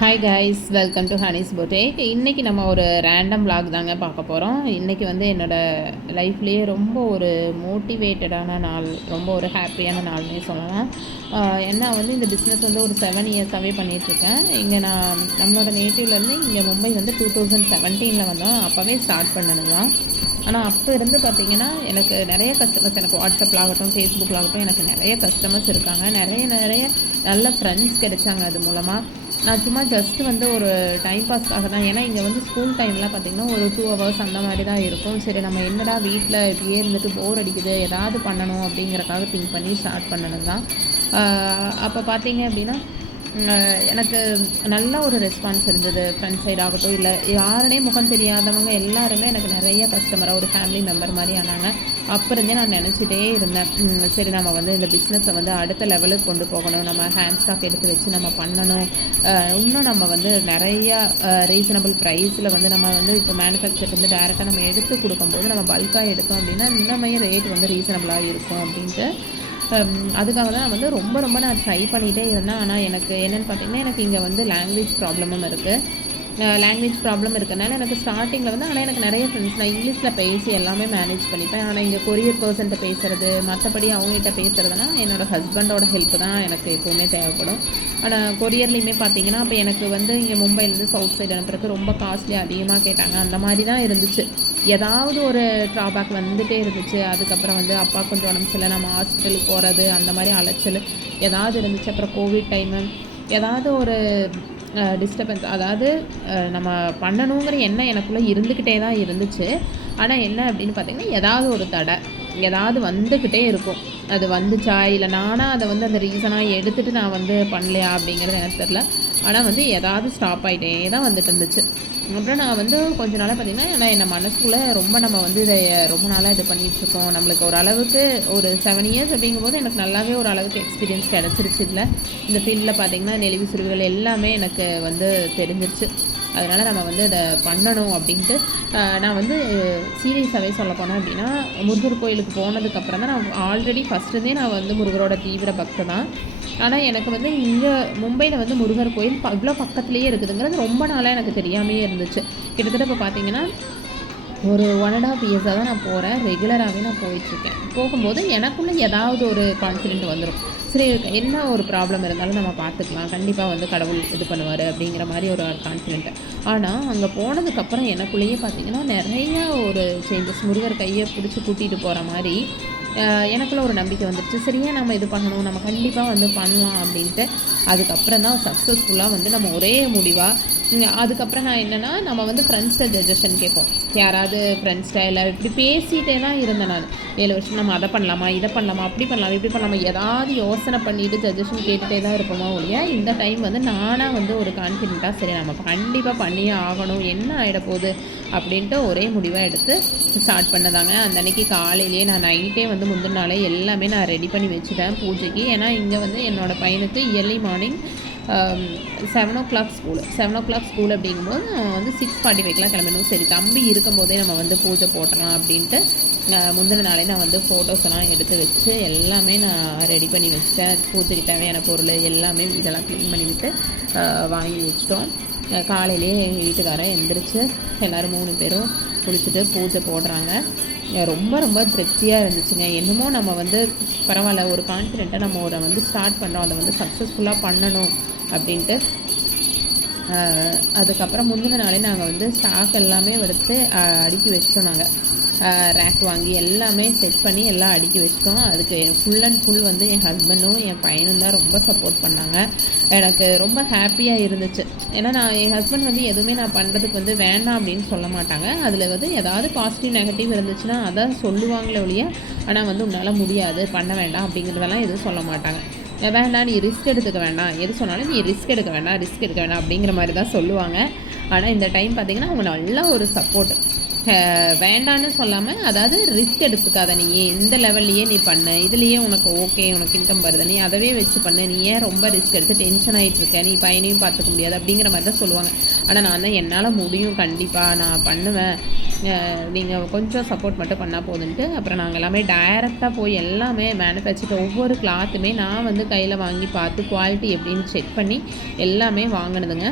Hi guys, welcome to ஹனிஸ் பொட்டேக். இன்றைக்கி நம்ம ஒரு ரேண்டம் vlog தாங்க பார்க்க போகிறோம். இன்றைக்கி வந்து என்னோடய லைஃப்லேயே ரொம்ப ஒரு மோட்டிவேட்டடான நாள், ரொம்ப ஒரு ஹாப்பியான நாள்னே சொல்லலாம். ஏன்னா வந்து இந்த பிஸ்னஸ் வந்து ஒரு 7 இயர்ஸாகவே பண்ணிகிட்ருக்கேன். இங்கே நான் நம்மளோட நேட்டிவ்லேருந்து இங்கே மும்பை வந்து 2017 வந்தோம். அப்போவே ஸ்டார்ட் பண்ணது தான். ஆனால் அப்போ இருந்து பார்த்திங்கன்னா எனக்கு நிறைய கஸ்டமர்ஸ், எனக்கு வாட்ஸ்அப்பில் ஆகட்டும், ஃபேஸ்புக்கில் ஆகட்டும், எனக்கு நிறைய கஸ்டமர்ஸ் இருக்காங்க. நிறைய நல்ல ஃப்ரெண்ட்ஸ் கிடைச்சாங்க அது மூலமாக. நான் சும்மா ஜஸ்ட்டு வந்து ஒரு டைம் பாஸ்க்காக தான், ஏன்னா இங்கே வந்து ஸ்கூல் டைம்லாம் பார்த்திங்கன்னா ஒரு 2 ஹவர்ஸ் அந்த மாதிரி தான் இருக்கும். சரி, நம்ம என்னடா வீட்டில் இப்படியே இருந்துட்டு போர் அடிக்குது, ஏதாவது பண்ணணும் அப்படிங்கிறக்காக திங்க் பண்ணி ஸ்டார்ட் பண்ணது தான். அப்போ பார்த்தீங்க அப்படின்னா எனக்கு நல்ல ஒரு ரெஸ்பான்ஸ் இருந்தது. ஃப்ரெண்ட் சைட் ஆகட்டும், இல்லை யாருனே முகம் தெரியாதவங்க எல்லாருமே எனக்கு நிறைய கஸ்டமராக ஒரு ஃபேமிலி மெம்பர் மாதிரி ஆனாங்க. அப்போ இருந்தே நான் நினச்சிட்டே இருந்தேன், சரி நம்ம வந்து இந்த பிஸ்னஸை வந்து அடுத்த லெவலுக்கு கொண்டு போகணும், நம்ம ஹேண்ட் ஸ்டாக் எடுத்து வச்சு நம்ம பண்ணணும். இன்னும் நம்ம வந்து நிறையா ரீசனபிள் ப்ரைஸில் வந்து நம்ம வந்து இப்போ மேனுஃபேக்சர் வந்து டேரெக்டாக நம்ம எடுத்து கொடுக்கும்போது நம்ம பல்காக எடுத்தோம் அப்படின்னா இன்னமே ரேட் வந்து ரீசனபிளாக இருக்கும் அப்படின்ட்டு அதுக்காக தான் நான் வந்து ரொம்ப நான் ட்ரை பண்ணிகிட்டே இருந்தேன். ஆனால் எனக்கு என்னென்னு பார்த்தீங்கன்னா, எனக்கு இங்கே வந்து லாங்குவேஜ் ப்ராப்ளமும் இருக்குது. லாங்குவேஜ் ப்ராப்ளம் இருக்கனால எனக்கு ஸ்டார்டிங்கில் வந்து, ஆனால் எனக்கு நிறைய ஃப்ரெண்ட்ஸ், நான் இங்கிலீஷில் பேசி எல்லாமே மேனேஜ் பண்ணிப்பேன். ஆனால் இங்கே கொரியர் பர்சன்ட்ட பேசுகிறது, மற்றபடி அவங்ககிட்ட பேசுகிறதுனா என்னோடய ஹஸ்பண்டோட ஹெல்ப் தான் எனக்கு எப்போவுமே தேவைப்படும். ஆனால் கொரியர்லேயுமே பார்த்தீங்கன்னா, அப்போ எனக்கு வந்து இங்கே மும்பைலேருந்து சவுத் சைடு அனுப்புறதுக்கு ரொம்ப காஸ்ட்லி அதிகமாக கேட்டாங்க. அந்த மாதிரி தான் இருந்துச்சு. ஏதாவது ஒரு ட்ராபேக் வந்துகிட்டே இருந்துச்சு. அதுக்கப்புறம் வந்து அப்பா கொஞ்சம் உடம்பு சரியில்லை, நம்ம ஹாஸ்பிட்டலுக்கு போகிறது, அந்த மாதிரி அலைச்சல் ஏதாவது இருந்துச்சு. அப்புறம் கோவிட் டைமு ஏதாவது ஒரு டிஸ்டர்பன்ஸ், அதாவது நம்ம பண்ணணுங்கிற எண்ணம் எனக்குள்ளே இருந்துக்கிட்டே தான் இருந்துச்சு. ஆனால் என்ன அப்படின்னு பார்த்திங்கன்னா, ஏதாவது ஒரு தடை ஏதாவது வந்துக்கிட்டே இருக்கும். அது வந்துச்சா இல்லை நானாக அதை வந்து அந்த ரீசனாக எடுத்துகிட்டு நான் வந்து பண்ணலையா அப்படிங்கிறது எனக்கு தெரில. ஆனால் வந்து ஏதாவது ஸ்டாப் ஆகிட்டே தான் வந்துட்டு இருந்துச்சு. அப்புறம் நான் வந்து கொஞ்ச நாளாக பார்த்திங்கன்னா, ஏன்னா என்ன மனசுக்குள்ளே ரொம்ப நம்ம வந்து இதை ரொம்ப நாளாக இது பண்ணிகிட்ருக்கோம், நம்மளுக்கு ஓரளவுக்கு ஒரு 7 இயர்ஸ் அப்படிங்கும்போது எனக்கு நல்லாவே ஒரு அளவுக்கு எக்ஸ்பீரியன்ஸ் கிடச்சிருச்சு. இதில் இந்த ஃபீல்டில் பார்த்திங்கன்னா நெளிவு சுழிவுகள் எல்லாமே எனக்கு வந்து தெரிஞ்சிருச்சு. அதனால் நம்ம வந்து அதை பண்ணணும் அப்படின்ட்டு நான் வந்து சீரியஸாகவே சொல்ல போனேன் அப்படின்னா, முருகர் கோயிலுக்கு போனதுக்கப்புறம் தான் நான் ஆல்ரெடி ஃபஸ்ட்டுருந்தே நான் வந்து முருகரோட தீவிர பக்தி தான். ஆனால் எனக்கு வந்து இங்கே மும்பையில் வந்து முருகர் கோயில் இவ்வளோ பக்கத்துலேயே இருக்குதுங்கிறது ரொம்ப நாளாக எனக்கு தெரியாமையே இருந்துச்சு. கிட்டத்தட்ட இப்போ பார்த்திங்கன்னா ஒரு 1.5 இயர்ஸாக தான் நான் போகிறேன். ரெகுலராகவே நான் போயிட்டுருக்கேன். போகும்போது எனக்குள்ளே ஏதாவது ஒரு கான்ஃபிடென்ட் வந்துடும். சரி, என்ன ஒரு ப்ராப்ளம் இருந்தாலும் நம்ம பார்த்துக்கலாம், கண்டிப்பாக வந்து கடவுள் இது பண்ணுவார் அப்படிங்கிற மாதிரி ஒரு கான்ஃபிடென்ட்டு. ஆனால் அங்கே போனதுக்கப்புறம் எனக்குள்ளேயே பார்த்திங்கன்னா நிறையா ஒரு சேஞ்சஸ், முருகர் கையை பிடிச்சி கூட்டிகிட்டு போகிற மாதிரி எனக்குள்ள ஒரு நம்பிக்கை வந்துடுச்சு. சரியா நம்ம இது பண்ணணும், நம்ம கண்டிப்பாக வந்து பண்ணலாம் அப்படின்ட்டு. அதுக்கப்புறம் தான் சக்ஸஸ்ஃபுல்லாக வந்து நம்ம ஒரே முடிவாக அதுக்கப்புறம் நான் என்னென்னா, நம்ம வந்து ஃப்ரெண்ட்ஸ்கிட்ட சஜஷன் கேட்போம். யாராவது ஃப்ரெண்ட்ஸ்கிட்ட இல்லை இப்படி பேசிகிட்டே தான் இருந்தேன் நான் 7 வருஷம். நம்ம அதை பண்ணலாமா, இதை பண்ணலாமா, அப்படி பண்ணலாமா, இப்படி பண்ணலாமா, ஏதாவது யோசனை பண்ணிவிட்டு சஜஷன் கேட்டுகிட்டே தான் இருப்போமா ஒழிய, இந்த டைம் வந்து நானாக வந்து ஒரு கான்ஃபிடென்ட்டாக சரி நம்ம கண்டிப்பாக பண்ணியே ஆகணும், என்ன ஆகிட போகுது அப்படின்ட்டு ஒரே முடிவாக எடுத்து ஸ்டார்ட் பண்ணதாங்க. அந்த அன்றைக்கி காலையிலேயே நான் நைட்டே வந்து முந்தின நாளே எல்லாமே நான் ரெடி பண்ணி வச்சுட்டேன் பூஜைக்கு. ஏன்னா இங்கே வந்து என்னோடய பையனுக்கு early morning 7 o'clock school. 7 o'clock school அப்படிங்கும்போது வந்து 6:45 கிளம்பணும். சரி, தம்பி இருக்கும்போதே நம்ம வந்து பூஜை போட்டலாம் அப்படின்ட்டு முந்தின நாளே நான் வந்து ஃபோட்டோஸ் எல்லாம் எடுத்து வச்சு எல்லாமே நான் ரெடி பண்ணி வச்சுட்டேன். பூஜைக்கு தேவையான பொருள் எல்லாமே வீடெல்லாம் க்ளீன் பண்ணிவிட்டு வாங்கி வச்சிட்டோம். காலையிலே எங்கள் வீட்டுக்காரன் எந்திரிச்சு எல்லோரும் 3 பேரும் குளிச்சுட்டு பூஜை போடுறாங்க. ரொம்ப திருப்தியாக இருந்துச்சுங்க. என்னமோ நம்ம வந்து பரவாயில்ல, ஒரு கான்ஃபிடென்ட்டாக நம்ம ஒரு வந்து ஸ்டார்ட் பண்ணுறோம், அதை வந்து சக்ஸஸ்ஃபுல்லாக பண்ணணும் அப்படின்ட்டு. அதுக்கப்புறம் முந்தின நாளே நாங்கள் வந்து ஸ்டாக் எல்லாமே எடுத்து அடுக்கி வச்சிட்டோம். நாங்கள் ரேக் வாங்கி எல்லாமே செட் பண்ணி எல்லாம் அடுக்கி வச்சிட்டோம். அதுக்கு ஃபுல் அண்ட் ஃபுல் வந்து என் ஹஸ்பண்டும் என் பையனும் தான் ரொம்ப சப்போர்ட் பண்ணாங்க. எனக்கு ரொம்ப ஹாப்பியாக இருந்துச்சு. ஏன்னா என் ஹஸ்பண்ட் வந்து எதுவுமே நான் பண்ணுறதுக்கு வந்து வேண்டாம் அப்படின்னு சொல்ல மாட்டாங்க. அதில் வந்து ஏதாவது பாசிட்டிவ் நெகட்டிவ் இருந்துச்சுன்னா அதான் சொல்லுவாங்களே ஒழிய, ஆனால் வந்து உன்னால் முடியாது, பண்ண வேண்டாம் அப்படிங்கிறதெல்லாம் எதுவும் சொல்ல மாட்டாங்க. வேண்டாம், நீ ரிஸ்க் எடுத்துக்க வேண்டாம், எது சொன்னாலும் நீ ரிஸ்க் எடுக்க வேண்டாம் அப்படிங்கிற மாதிரி தான் சொல்லுவாங்க. ஆனால் இந்த டைம் பார்த்திங்கன்னா அவங்க நல்லா ஒரு சப்போர்ட், வேண்டான்னு சொல்லாமல், அதாவது ரிஸ்க் எடுத்துக்காத, நீ இந்த லெவல்லையே நீ பண்ணு, இதுலேயே உனக்கு ஓகே, உனக்கு இன்கம் வருது, நீ அதவே வச்சு பண்ணு, நீ ஏன் ரொம்ப ரிஸ்க் எடுத்து டென்ஷன் ஆகிட்டு இருக்க, நீ பையனையும் பார்த்துக்க முடியாது அப்படிங்கிற மாதிரி தான் சொல்லுவாங்க. ஆனால் நான் தான் என்னால் முடியும், கண்டிப்பாக நான் பண்ணுவேன், நீங்கள் கொஞ்சம் சப்போர்ட் மட்டும் பண்ணால் போதுன்ட்டு அப்புறம் நாங்கள் எல்லாமே டைரெக்டாக போய் எல்லாமே மேனுஃபேக்சர் ஒவ்வொரு கிளாத்துமே நான் வந்து கையில் வாங்கி பார்த்து குவாலிட்டி எப்படின்னு செக் பண்ணி எல்லாமே வாங்கினதுங்க.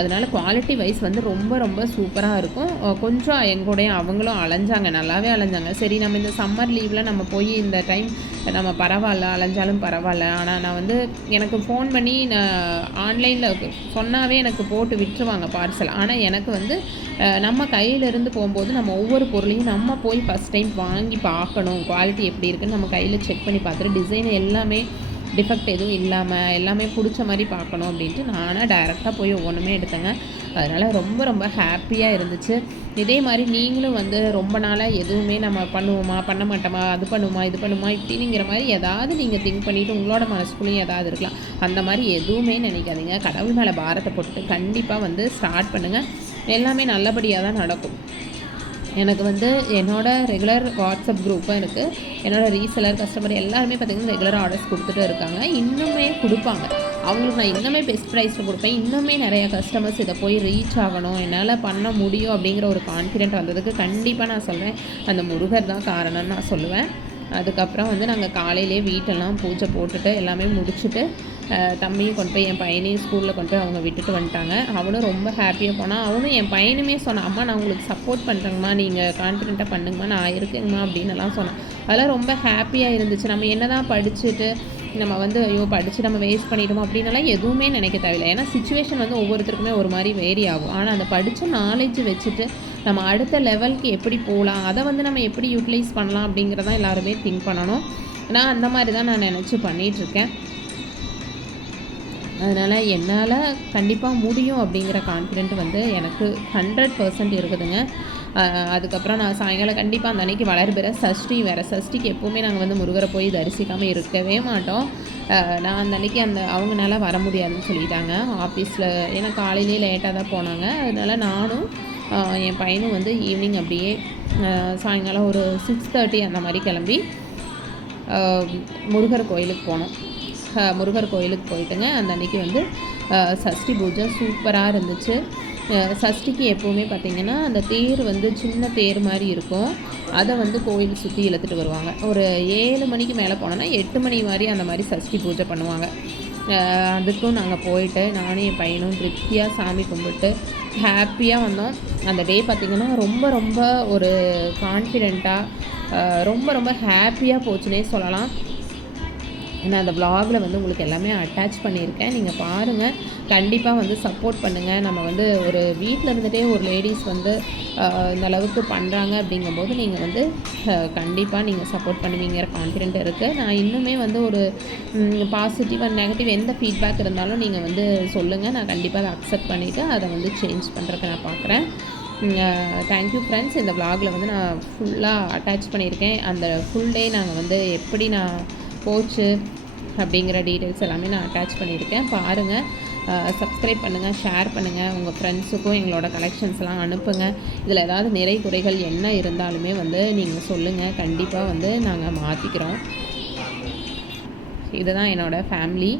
அதனால் குவாலிட்டி வைஸ் வந்து ரொம்ப ரொம்ப சூப்பராக இருக்கும். கொஞ்சம் எங்கூடைய அவங்களும் அலைஞ்சாங்க, நல்லாவே அலைஞ்சாங்க. சரி நம்ம இந்த சம்மர் லீவில் நம்ம போய் இந்த டைம் நம்ம பரவாயில்ல, அலைஞ்சாலும் பரவாயில்ல, ஆனால் நான் வந்து எனக்கு ஃபோன் பண்ணி நான் ஆன்லைனில் சொன்னாவே எனக்கு போட்டு விட்டுருவாங்க பார்சல். ஆனால் எனக்கு வந்து நம்ம கையிலேருந்து போகும்போது நம்ம ஒவ்வொரு பொருளையும் நம்ம போய் ஃபஸ்ட் டைம் வாங்கி பார்க்கணும், குவாலிட்டி எப்படி இருக்குன்னு நம்ம கையில் செக் பண்ணி பார்த்துட்டு டிசைன் எல்லாமே டிஃபெக்ட் எதுவும் இல்லாமல் எல்லாமே பிடிச்ச மாதிரி பார்க்கணும் அப்படின்ட்டு நானாக டைரெக்டாக போய் ஒவ்வொன்றுமே எடுத்தேங்க. அதனால் ரொம்ப ரொம்ப ஹாப்பியாக இருந்துச்சு. இதே மாதிரி நீங்களும் வந்து ரொம்ப நாளாக எதுவுமே நம்ம பண்ணுவோமா பண்ண மாட்டோமா, அது பண்ணுமா இது பண்ணுமா இப்படிங்கிற மாதிரி ஏதாவது நீங்கள் திங்க் பண்ணிவிட்டு உங்களோட மனசுக்குள்ளேயும் ஏதாவது இருக்கலாம். அந்த மாதிரி எதுவுமே நினைக்காதீங்க. கடவுள் மேலே பாரத்தை போட்டு கண்டிப்பாக வந்து ஸ்டார்ட் பண்ணுங்கள். எல்லாமே நல்லபடியாக தான் நடக்கும். எனக்கு வந்து என்னோடய ரெகுலர் வாட்ஸ்அப் குரூப்பும் இருக்குது. என்னோடய ரீசெலர் கஸ்டமர் எல்லாருமே பார்த்திங்கன்னா ரெகுலராக ஆர்டர்ஸ் கொடுத்துட்டு இருக்காங்க, இன்னுமே கொடுப்பாங்க. அவங்களுக்கு நான் இன்னுமே பெஸ்ட் ப்ரைஸில் கொடுப்பேன். இன்னுமே நிறையா கஸ்டமர்ஸ் இதை போய் ரீச் ஆகணும், என்னால் பண்ண முடியும் அப்படிங்கிற ஒரு கான்ஃபிடென்ட் வந்ததுக்கு கண்டிப்பாக நான் சொல்கிறேன் அந்த முருகர் தான் காரணம்னு நான் சொல்லுவேன். அதுக்கப்புறம் வந்து நாங்கள் காலையிலே வீட்டெல்லாம் பூஜை போட்டுட்டு எல்லாமே முடிச்சுட்டு தம்பியும் கொண்டு போய் என் பையனையும் ஸ்கூலில் கொண்டு போய் அவங்க விட்டுட்டு வந்துட்டாங்க. அவனும் ரொம்ப ஹாப்பியாக போனான். அவனும் என் பையனுமே சொன்னான், அம்மா நான் உங்களுக்கு சப்போர்ட் பண்ணுறேங்கம்மா, நீங்கள் கான்ஃபிடென்ட்டாக பண்ணுங்கம்மா, நான் இருக்குங்கம்மா அப்படின்னுலாம் சொன்னான். அதெல்லாம் ரொம்ப ஹாப்பியாக இருந்துச்சு. நம்ம என்ன தான் படிச்சுட்டு நம்ம வந்து ஐயோ படித்து நம்ம வேஸ்ட் பண்ணிட்டோமோ அப்படின்னலாம் எதுவுமே நினைக்க தேவையில்லை. ஏன்னா சிச்சுவேஷன் வந்து ஒவ்வொருத்தருக்குமே ஒரு மாதிரி வேரி ஆகும். ஆனால் அந்த படித்த நாலேஜ் வச்சுட்டு நம்ம அடுத்த லெவலுக்கு எப்படி போகலாம், அதை வந்து நம்ம எப்படி யூட்டிலைஸ் பண்ணலாம் அப்படிங்கிறதான் எல்லாருமே திங்க் பண்ணணும். நான் அந்த மாதிரி தான் நான் நினச்சி பண்ணிகிட்ருக்கேன். அதனால் என்னால் கண்டிப்பாக முடியும் அப்படிங்கிற கான்ஃபிடென்ட் வந்து எனக்கு 100% இருக்குதுங்க. அதுக்கப்புறம் நான் சாயங்காலம் கண்டிப்பாக அந்த அன்றைக்கி வளர்பிற சஷ்டி வேறு. சஷ்டிக்கு எப்போவுமே நாங்கள் வந்து முருகரை போய் தரிசிக்காமல் இருக்கவே மாட்டோம். நான் அந்த அன்றைக்கி அவங்களால வர முடியாதுன்னு சொல்லிட்டாங்க ஆஃபீஸில். ஏன்னா காலையிலே லேட்டாக தான் போனாங்க. அதனால் நானும் என் பையனும் வந்து ஈவினிங் அப்படியே சாயங்காலம் ஒரு 6:30 அந்த மாதிரி கிளம்பி முருகர் கோயிலுக்கு போனோம். முருகர் கோயிலுக்கு போயிட்டுங்க. அந்த அன்றைக்கி வந்து சஷ்டி பூஜை சூப்பராக இருந்துச்சு. சஷ்டிக்கு எப்போவுமே பார்த்திங்கன்னா அந்த தேர் வந்து சின்ன தேர் மாதிரி இருக்கும், அதை வந்து கோயில் சுற்றி இழுத்துட்டு வருவாங்க. ஒரு 7 மணிக்கு மேலே போனோன்னா 8 மணி மாதிரி அந்த மாதிரி சஷ்டி பூஜை பண்ணுவாங்க. அதுக்கும் நாங்கள் போயிட்டு நானும் என் பையனும் திருப்தியாக சாமி கும்பிட்டு ஹாப்பியாக வந்தோம். அந்த டே பார்த்திங்கன்னா ரொம்ப ரொம்ப ஒரு கான்ஃபிடெண்ட்டாக ரொம்ப ரொம்ப ஹாப்பியாக போச்சுன்னே சொல்லலாம். நான் அந்த வ்ளாகில் வந்து உங்களுக்கு எல்லாமே அட்டாச் பண்ணியிருக்கேன், நீங்கள் பாருங்கள். கண்டிப்பாக வந்து சப்போர்ட் பண்ணுங்கள். நம்ம வந்து ஒரு வீட்டில் இருந்துகிட்டே ஒரு லேடிஸ் வந்து இந்த அளவுக்கு பண்ணுறாங்க அப்படிங்கும்போது நீங்கள் வந்து கண்டிப்பாக நீங்கள் சப்போர்ட் பண்ணுவீங்கிற கான்ஃபிடென்ட் இருக்குது. நான் இன்னுமே வந்து ஒரு பாசிட்டிவ் அண்ட் நெகட்டிவ் எந்த ஃபீட்பேக் இருந்தாலும் நீங்கள் வந்து சொல்லுங்கள். நான் கண்டிப்பாக அதை அக்செப்ட் பண்ணிவிட்டு அதை வந்து சேஞ்ச் பண்ணுறதுக்கு நான் பார்க்குறேன். Thank you friends. இந்த வ்ளாகில் வந்து நான் ஃபுல்லாக அட்டாச் பண்ணியிருக்கேன். அந்த ஃபுல் டே நாங்கள் வந்து எப்படி நான் போச்சு அப்படிங்கிற டீட்டெயில்ஸ் எல்லாமே நான் அட்டாச் பண்ணியிருக்கேன். பாருங்கள், சப்ஸ்கிரைப் பண்ணுங்கள், ஷேர் பண்ணுங்கள், உங்கள் ஃப்ரெண்ட்ஸுக்கும் எங்களோட கலெக்ஷன்ஸ்லாம் அனுப்புங்க. இதில் ஏதாவது நிறை குறைகள் என்ன இருந்தாலுமே வந்து நீங்கள் சொல்லுங்கள், கண்டிப்பாக வந்து நாங்கள் மாற்றிக்கிறோம். இதுதான் என்னோடய ஃபேமிலி,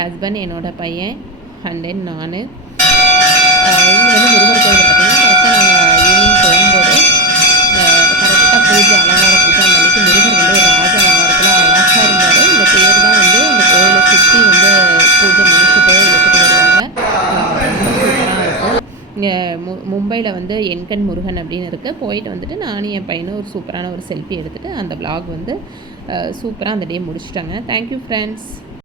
ஹஸ்பண்ட், என்னோடய பையன் அண்ட் தென் நான். இங்கே வந்து முருகர் கோயிலில் பார்த்திங்கன்னா கரெக்டாக நாங்கள் ஈவினிங் போகும்போது கரெக்டாக பூஜை அலங்கார பூஜை அந்த அன்றைக்கி முருகர் வந்து ஒரு ராஜ அலங்காரத்தில் அழகாக இருந்தார். இந்த பேர் தான் வந்து அந்த கோயிலை சுற்றி வந்து பூஜை முடிச்சுட்டு எடுத்துகிட்டு வருவாங்க. ரொம்ப சூப்பராக இருக்கும். இங்கே மும்பையில் வந்து என்கண் முருகன் அப்படின்னு இருக்குது. போயிட்டு வந்துட்டு நானும் என் பையனும் ஒரு சூப்பரான ஒரு செல்ஃபி எடுத்துகிட்டு அந்த வ்ளாக் வந்து சூப்பராக அந்த டே முடிச்சிட்டாங்க. Thank you friends.